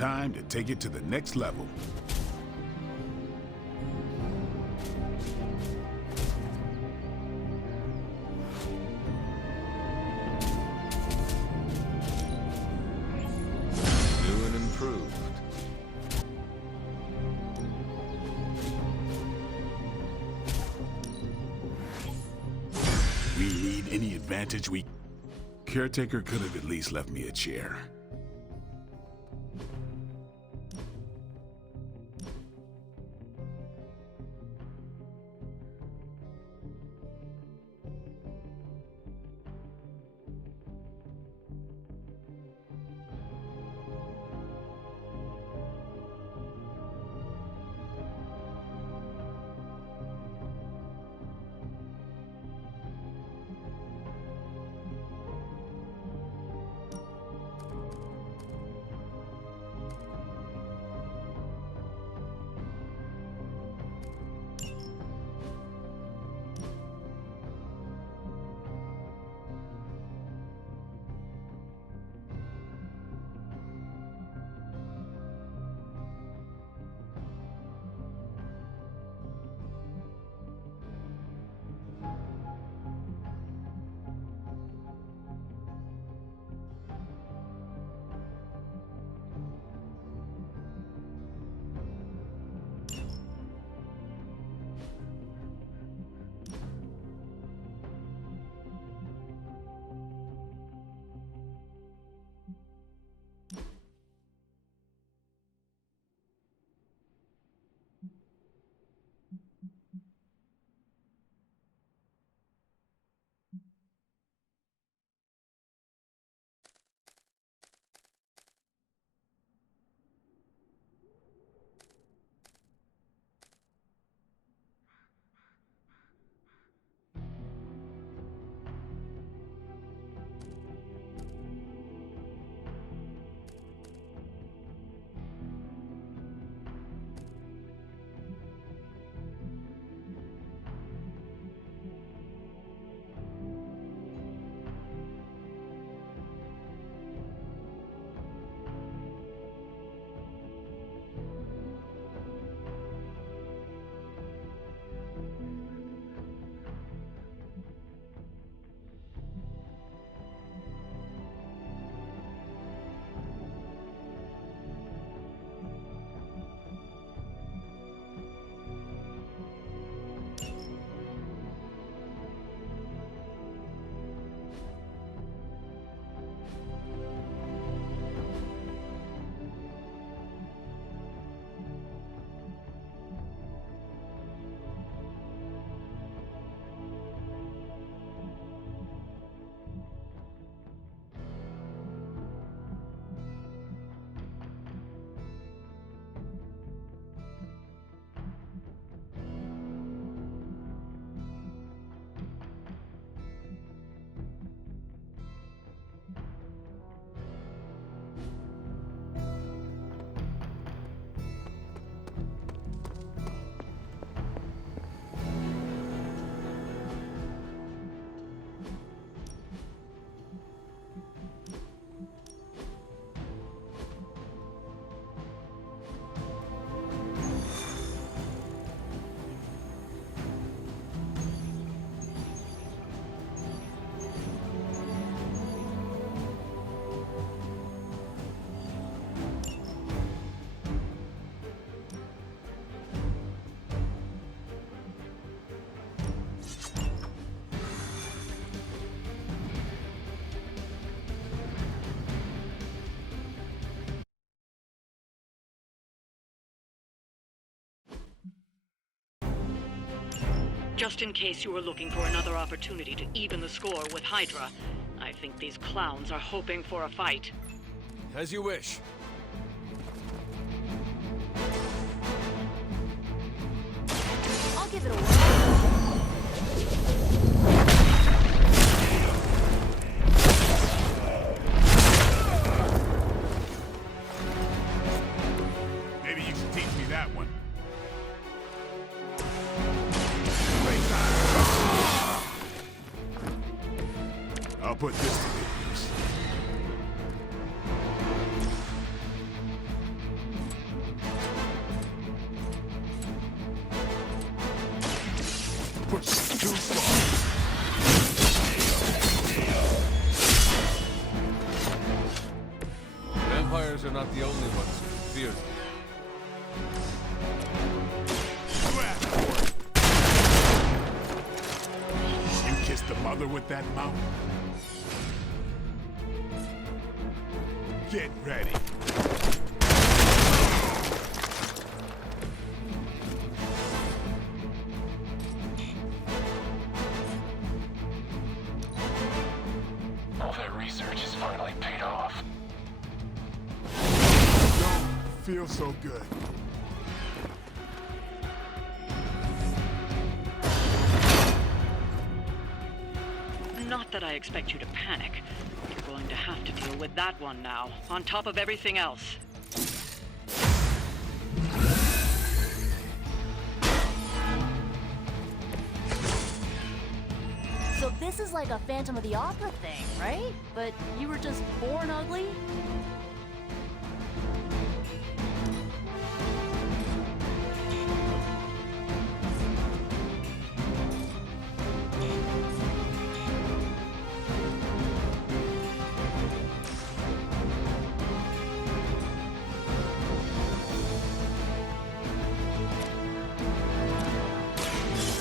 time to take it to the next level. New and improved. We need any advantage we... Caretaker could have at least left me a chair. Just in case you were looking for another opportunity to even the score with Hydra, I think these clowns are hoping for a fight. As you wish. I'll give it a whirl. Maybe you should teach me that one. I'll put this to good use. Push too far. Vampires are not the only ones who fear them. You kissed the mother with that mouth? Get ready. All that research has finally paid off. Don't feel so good. Not that I expect you to panic. You're going to have to deal with that one now, on top of everything else. So this is like a Phantom of the Opera thing, right? But you were just born ugly?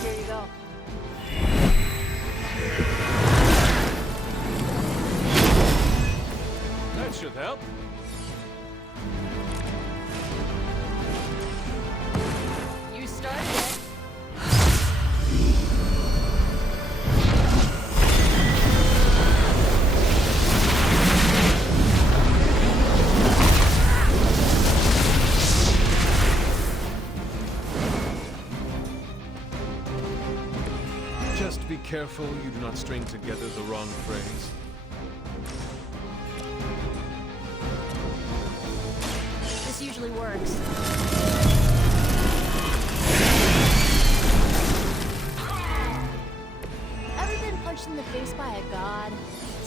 Here you go. That should help. You started it. Just be careful you do not string together the wrong phrase. This usually works. Ever been punched in the face by a god?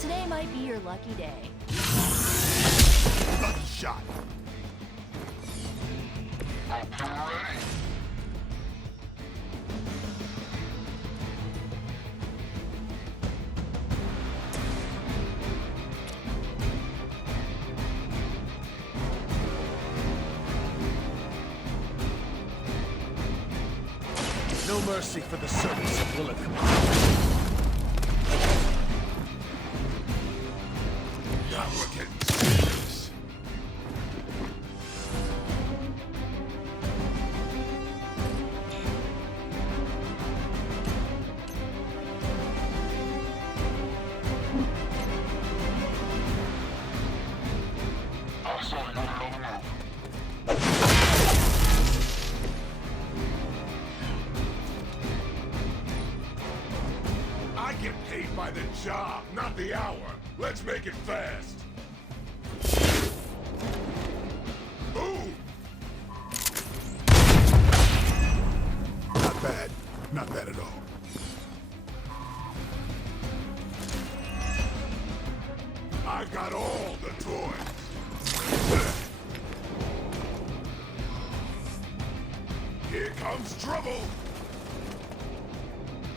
Today might be your lucky day. Lucky shot. No mercy for the servants of Lilith. Now we're getting serious. I get paid by the job, not the hour. Let's make it fast. Boom! Not bad. Not bad at all. I've got all the toys. Here comes trouble.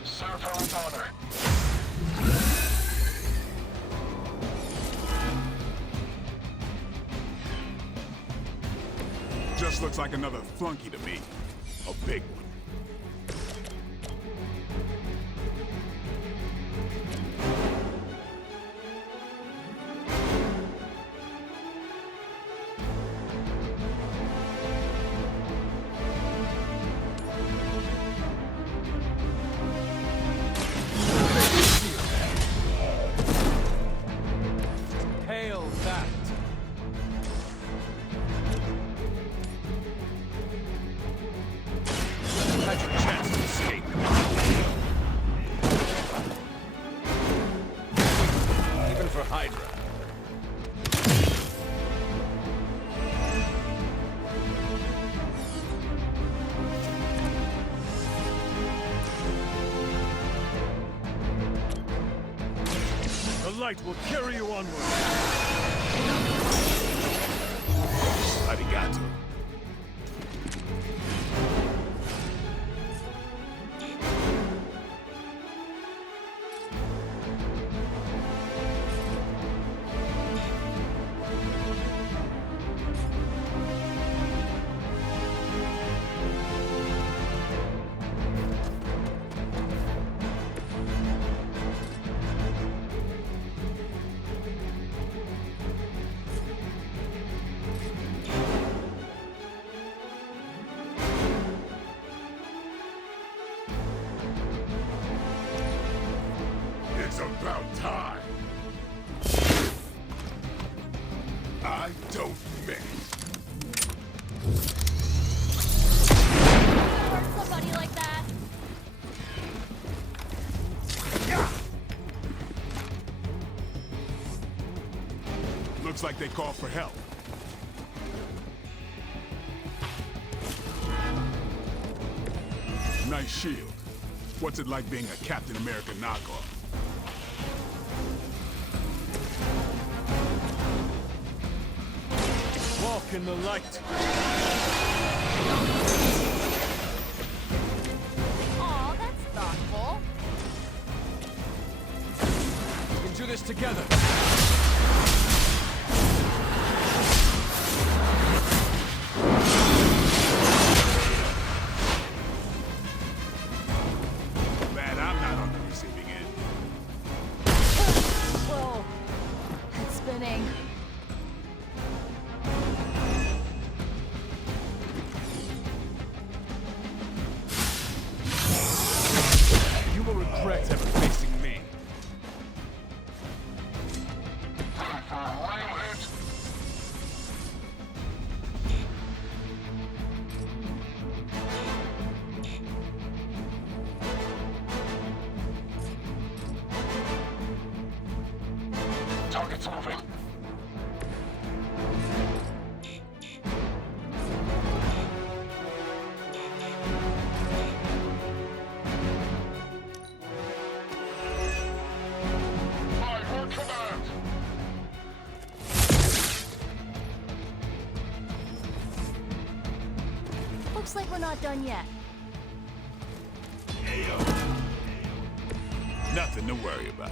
Serve her with honor. Just looks like another flunky to me. A big one. Hail that! Had your chance to escape. Even for Hydra. The light will carry you onward. Arigato. It's about time. I don't miss. Hurt somebody like that. Looks like they called for help. Nice shield. What's it like being a Captain America knockoff? Walk in the light. Aw, that's thoughtful. We can do this together. Glad I'm not on the receiving end. Whoa. It's spinning. You will regret ever facing me. Target's moving. By her command. Looks like we're not done yet. Nothing to worry about.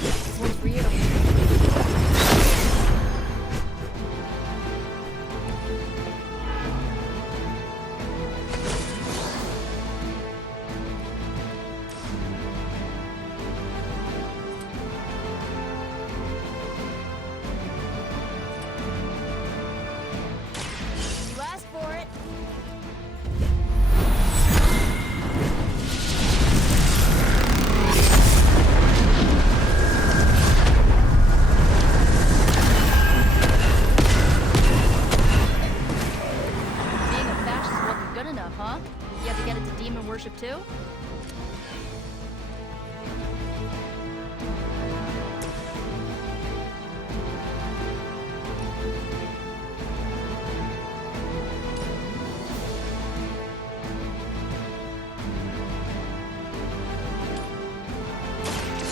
This one's for you. You asked for it. Being a fascist wasn't good enough, huh? You had to get into demon worship too?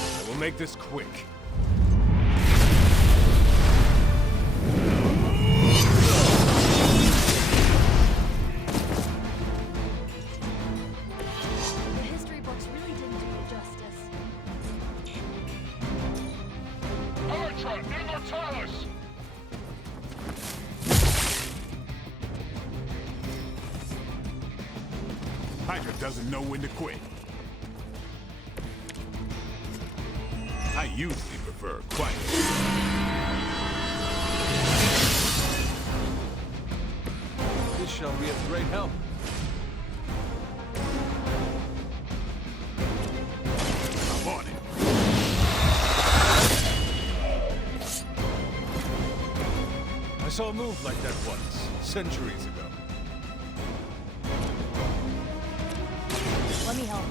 I will make this quick. The history books really didn't do you justice. Hydra Immortalis! Hydra doesn't know when to quit. I usually prefer quiet. This shall be of great help. I'm on it. I saw a move like that once, centuries ago. Let me help.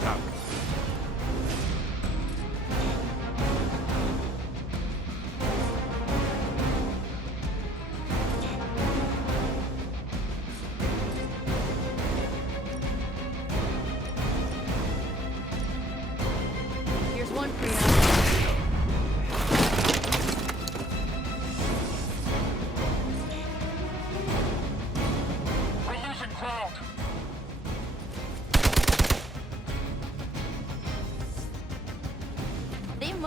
Top. Here's one for you.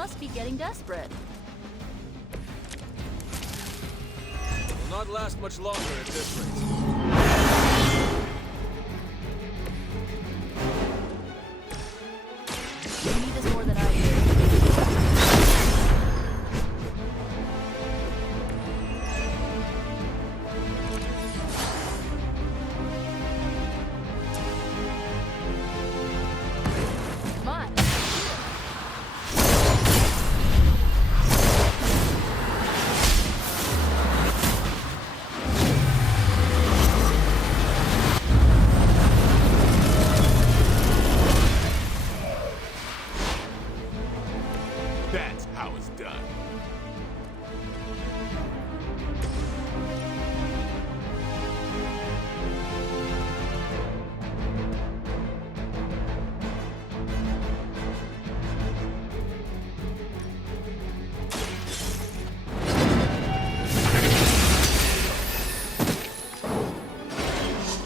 must be getting desperate. Will not last much longer at this rate. You need this more than I do. Come on. That's how it's done.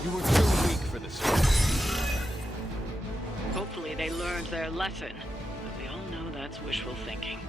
You were too weak for this. Hopefully they learned their lesson. But we all know that's wishful thinking.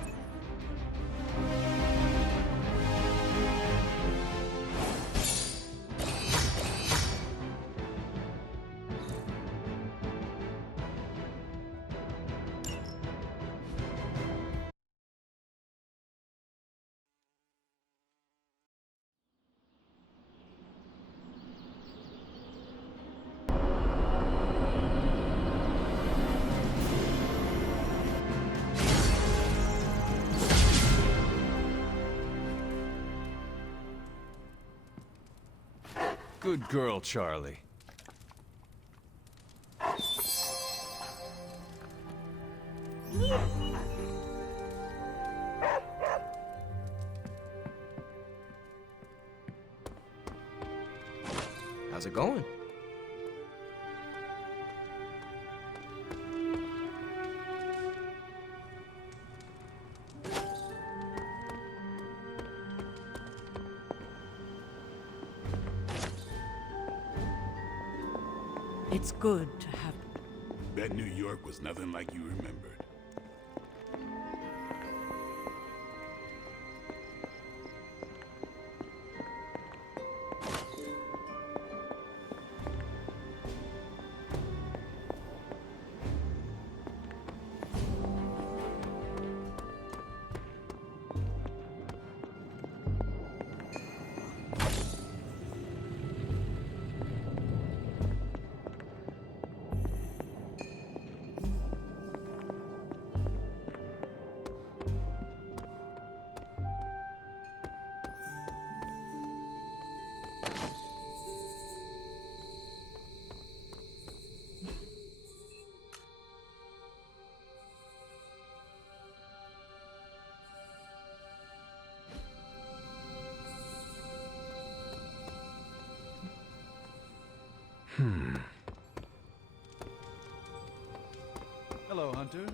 Good girl, Charlie. How's it going? It's good to have... Bet New York was nothing like you remembered. Hello, Hunter.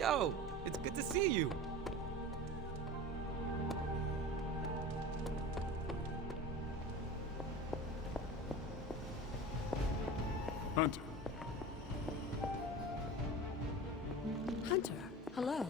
Yo, it's good to see you. Hunter, Hunter, hello.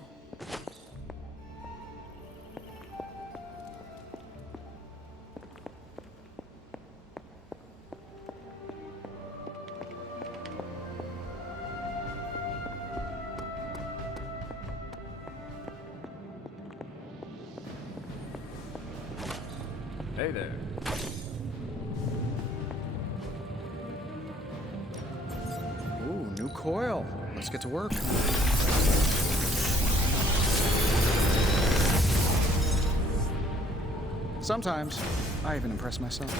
Hey there. Ooh, new coil. Let's get to work. Sometimes, I even impress myself.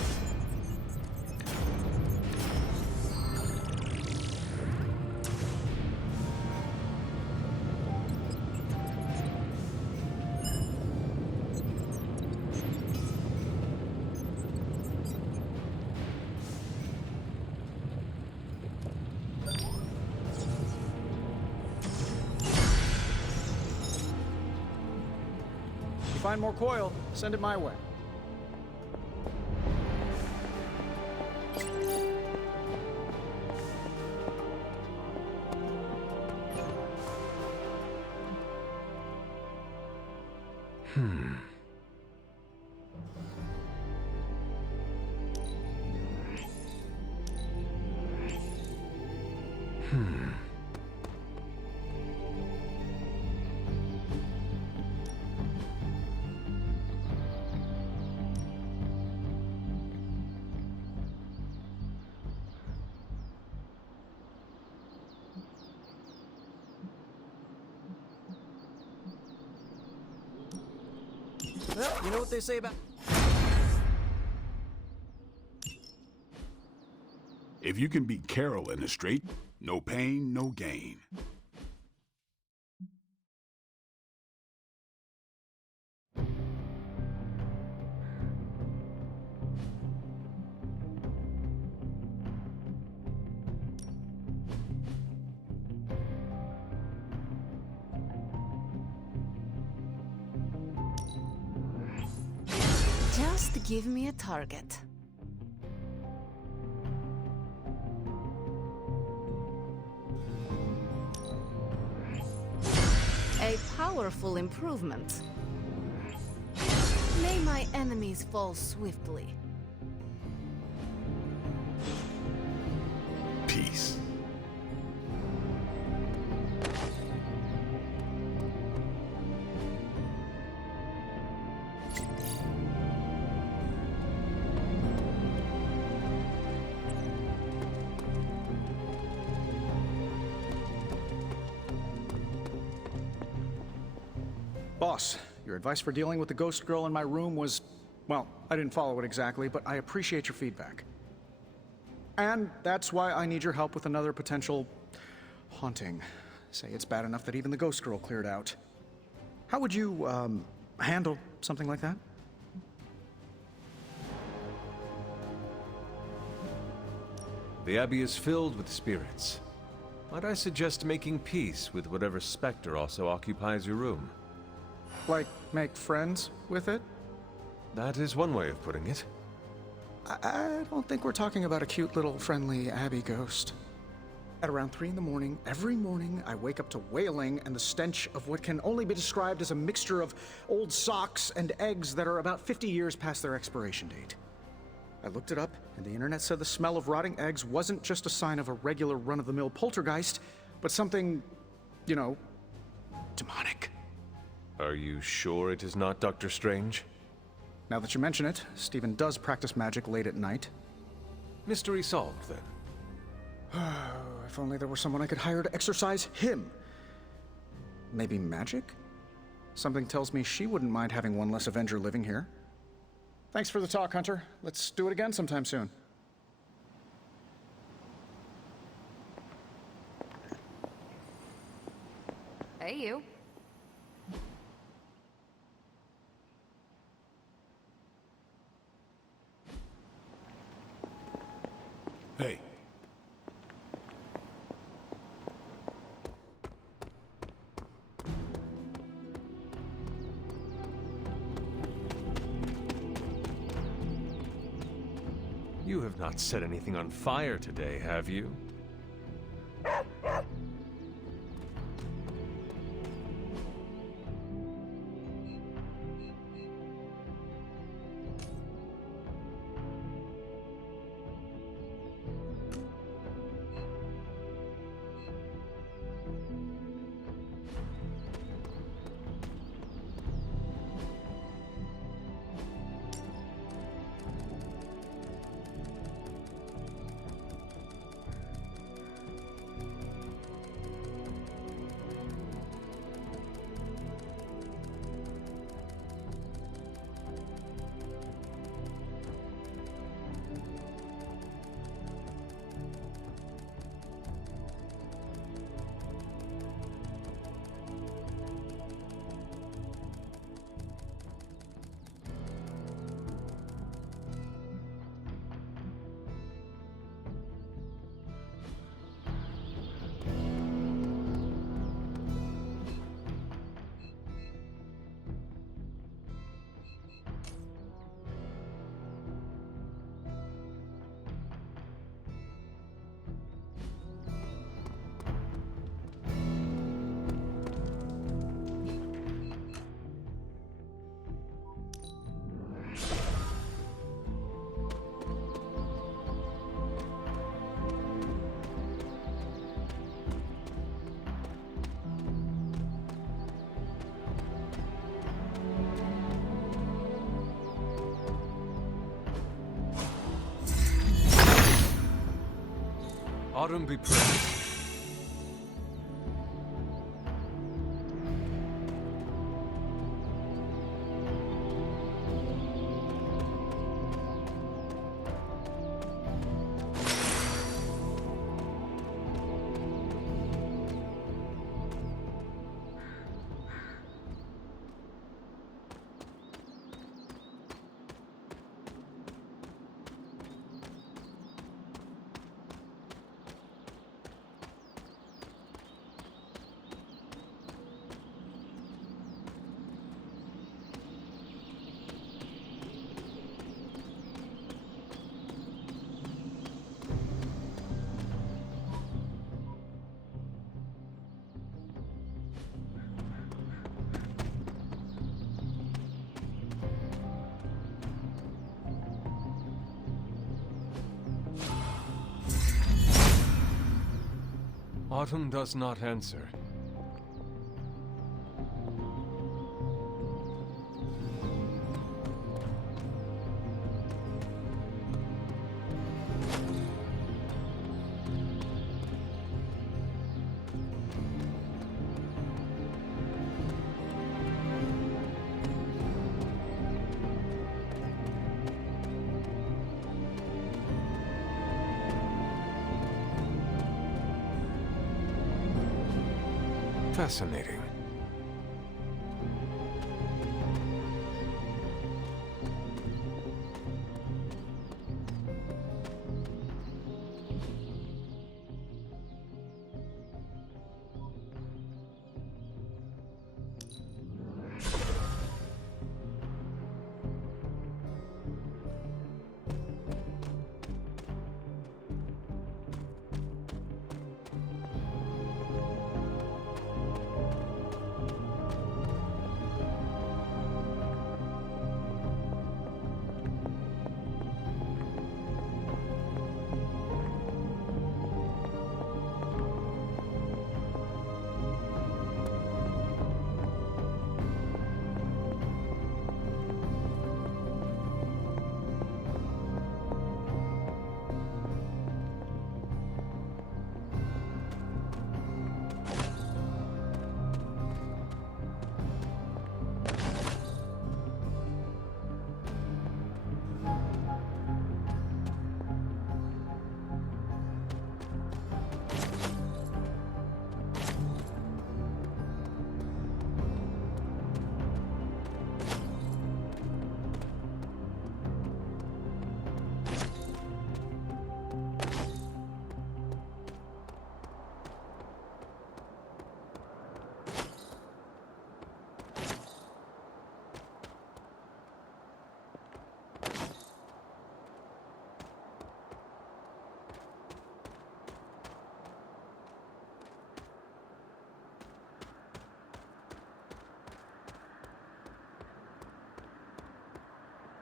find more coil, send it my way. Well, you know what they say about... If you can beat Carol in a straight, no pain, no gain. Just give me a target. A powerful improvement. May my enemies fall swiftly. Peace. Boss, your advice for dealing with the ghost girl in my room was, well, I didn't follow it exactly, but I appreciate your feedback. And that's why I need your help with another potential haunting. Say it's bad enough that even the ghost girl cleared out. How would you, handle something like that? The Abbey is filled with spirits. Might I suggest making peace with whatever specter also occupies your room? Like, make friends with it? That is one way of putting it. I don't think we're talking about a cute little friendly Abbey ghost. At around 3 in the morning, every morning, I wake up to wailing and the stench of what can only be described as a mixture of old socks and eggs that are about 50 years past their expiration date. I looked it up, and the internet said the smell of rotting eggs wasn't just a sign of a regular run-of-the-mill poltergeist, but something, you know, demonic. Are you sure it is not Dr. Strange? Now that you mention it, Stephen does practice magic late at night. Mystery solved, then. If only there were someone I could hire to exorcise him. Maybe magic? Something tells me she wouldn't mind having one less Avenger living here. Thanks for the talk, Hunter. Let's do it again sometime soon. Hey, you. Hey. You have not set anything on fire today, have you? Autumn be praised. Autumn does not answer. Fascinating.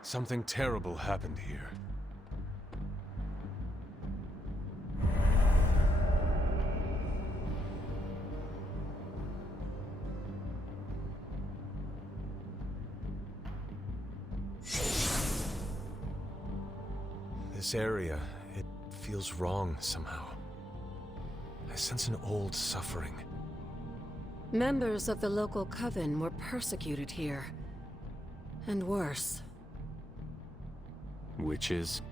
Something terrible happened here. This area, it feels wrong somehow. I sense an old suffering. Members of the local coven were persecuted here. And worse. Witches?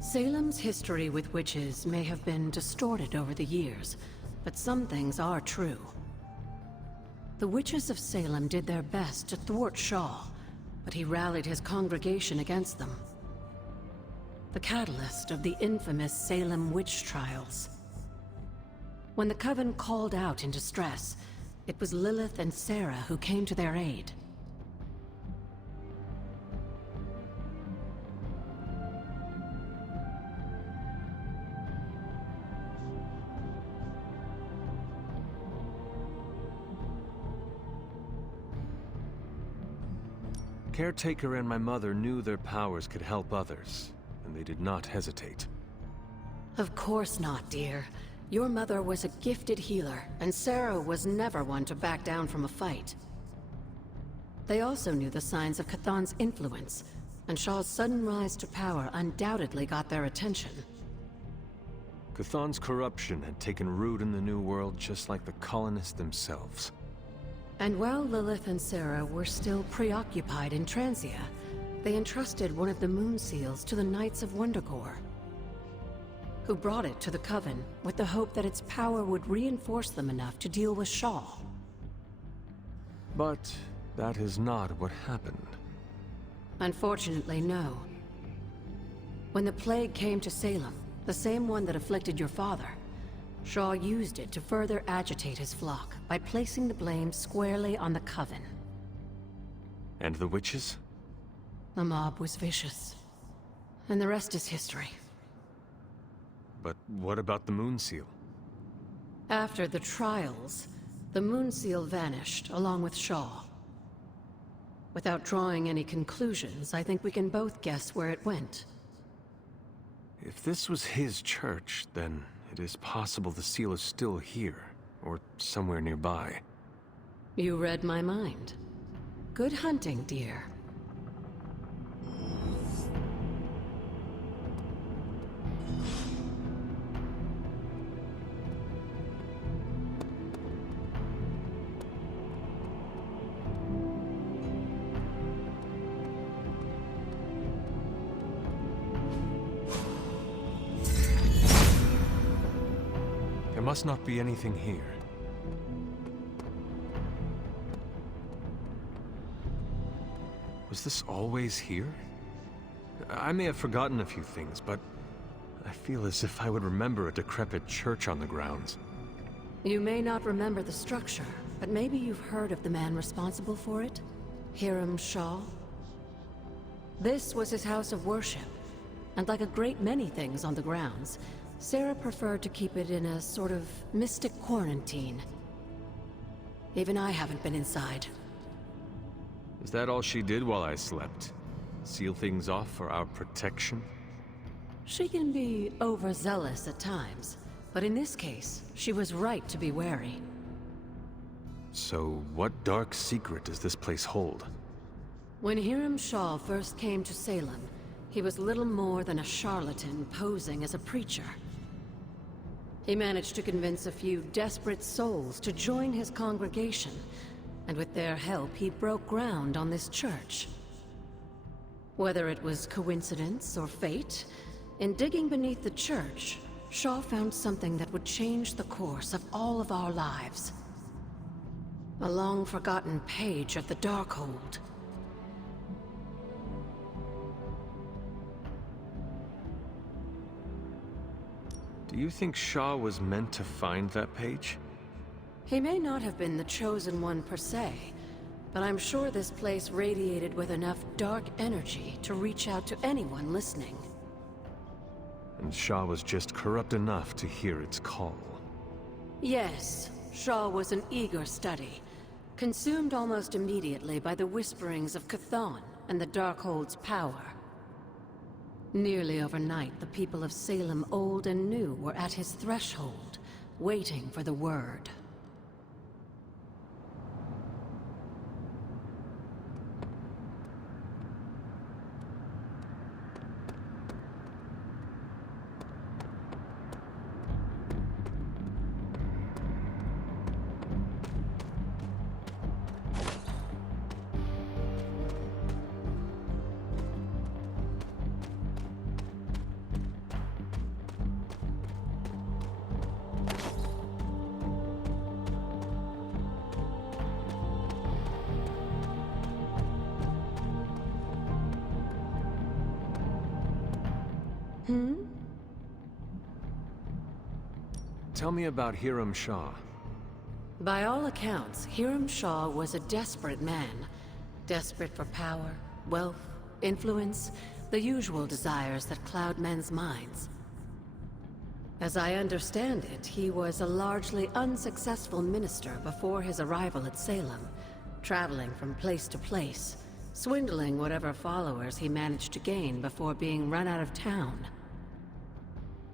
Salem's history with witches may have been distorted over the years, but some things are true. The witches of Salem did their best to thwart Shaw, but he rallied his congregation against them. The catalyst of the infamous Salem witch trials. When the Coven called out in distress, it was Lilith and Sarah who came to their aid. Caretaker and my mother knew their powers could help others, and they did not hesitate. Of course not, dear. Your mother was a gifted healer, and Sarah was never one to back down from a fight. They also knew the signs of Cthulhu's influence, and Shaw's sudden rise to power undoubtedly got their attention. Chthon's corruption had taken root in the New World just like the colonists themselves. And while Lilith and Sarah were still preoccupied in Transia, they entrusted one of the moon seals to the Knights of Wondergore, who brought it to the Coven with the hope that its power would reinforce them enough to deal with Shaw. But that is not what happened. Unfortunately, no. When the plague came to Salem, the same one that afflicted your father, Shaw used it to further agitate his flock by placing the blame squarely on the Coven. And the witches? The mob was vicious. And the rest is history. But what about the moon seal? After the trials, the moon seal vanished along with Shaw. Without drawing any conclusions, I think we can both guess where it went. If this was his church, then it is possible the seal is still here, or somewhere nearby. You read my mind. Good hunting, dear. There must not be anything here. Was this always here? I may have forgotten a few things, but I feel as if I would remember a decrepit church on the grounds. You may not remember the structure, but maybe you've heard of the man responsible for it? Hiram Shaw? This was his house of worship, and like a great many things on the grounds, Sarah preferred to keep it in a sort of mystic quarantine. Even I haven't been inside. Is that all she did while I slept? Seal things off for our protection? She can be overzealous at times, but in this case, she was right to be wary. So, what dark secret does this place hold? When Hiram Shaw first came to Salem, he was little more than a charlatan posing as a preacher. He managed to convince a few desperate souls to join his congregation, and with their help, he broke ground on this church. Whether it was coincidence or fate, in digging beneath the church, Shaw found something that would change the course of all of our lives. A long-forgotten page of the Darkhold. Do you think Shaw was meant to find that page? He may not have been the chosen one per se, but I'm sure this place radiated with enough dark energy to reach out to anyone listening. And Shaw was just corrupt enough to hear its call. Yes, Shaw was an eager study, consumed almost immediately by the whisperings of Chthon and the Darkhold's power. Nearly overnight, the people of Salem, old and new, were at his threshold, waiting for the word. Tell me about Hiram Shaw. By all accounts, Hiram Shaw was a desperate man. Desperate for power, wealth, influence, the usual desires that cloud men's minds. As I understand it, he was a largely unsuccessful minister before his arrival at Salem, traveling from place to place, swindling whatever followers he managed to gain before being run out of town.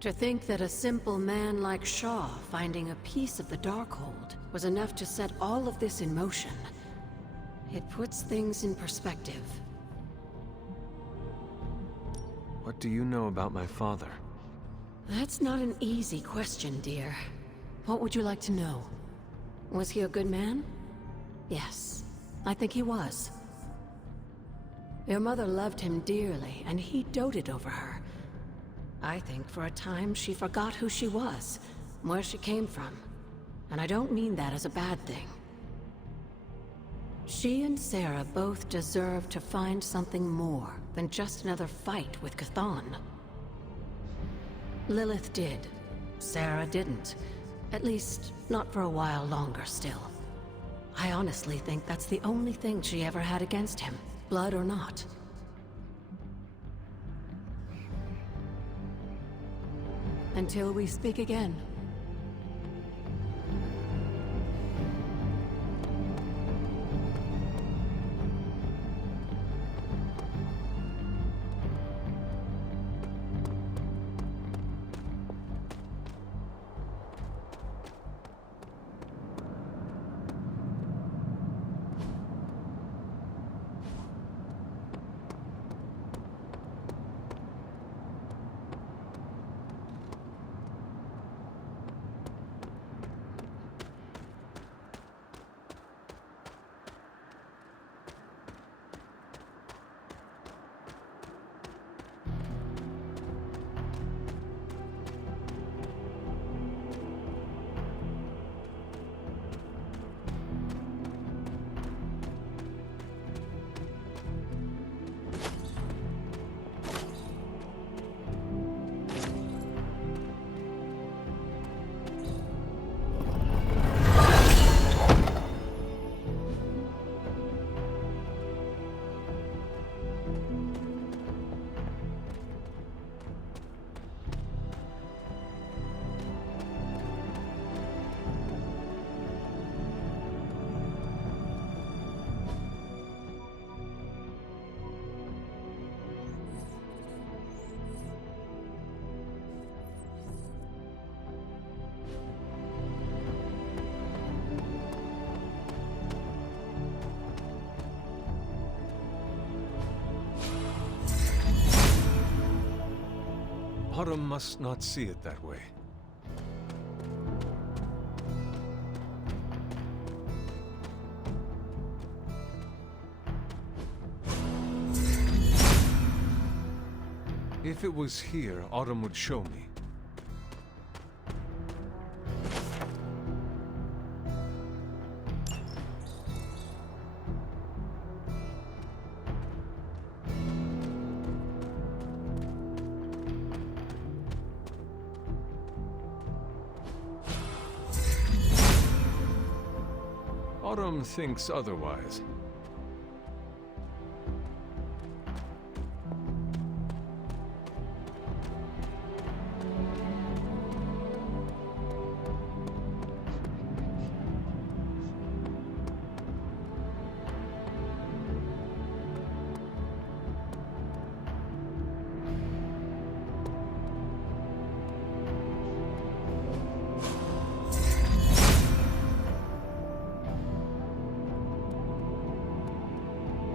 To think that a simple man like Shaw finding a piece of the Darkhold was enough to set all of this in motion, it puts things in perspective. What do you know about my father? That's not an easy question, dear. What would you like to know? Was he a good man? Yes, I think he was. Your mother loved him dearly, and he doted over her. I think for a time she forgot who she was, where she came from. And I don't mean that as a bad thing. She and Sarah both deserve to find something more than just another fight with Chthon. Lilith did. Sarah didn't. At least, not for a while longer still. I honestly think that's the only thing she ever had against him, blood or not. Until we speak again. Autumn must not see it that way. If it was here, Autumn would show me. Autumn thinks otherwise.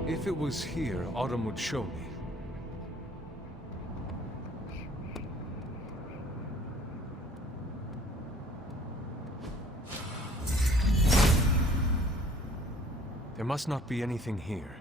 If it was here, Autumn would show me. There must not be anything here.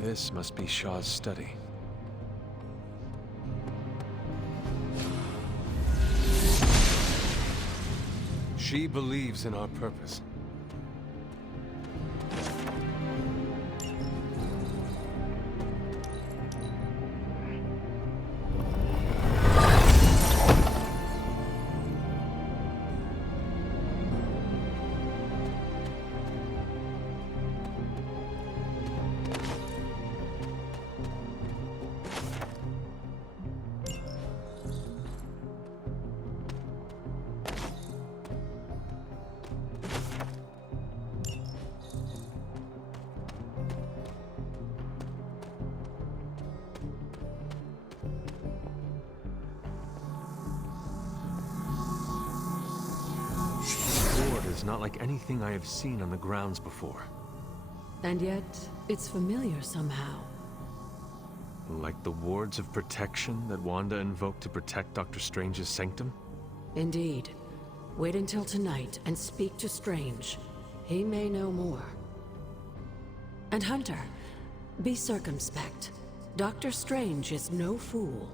This must be Shaw's study. She believes in our purpose. not like anything I have seen on the grounds before. And yet, it's familiar somehow. Like the wards of protection that Wanda invoked to protect Dr. Strange's sanctum? Indeed. Wait until tonight and speak to Strange. He may know more. And Hunter, be circumspect. Dr. Strange is no fool.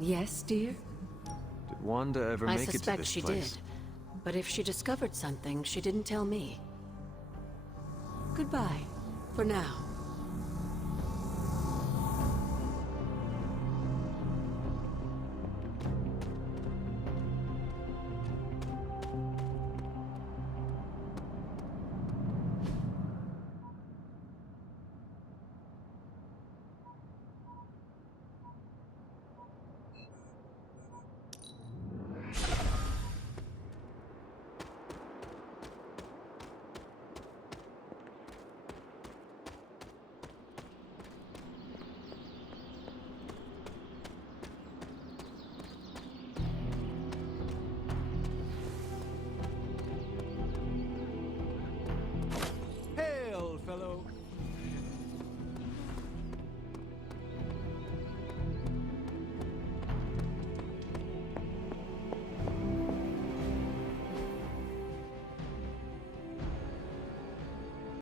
Yes, dear? Did Wanda ever I make it to suspect this she place? did. But if she discovered something, she didn't tell me. Goodbye, for now.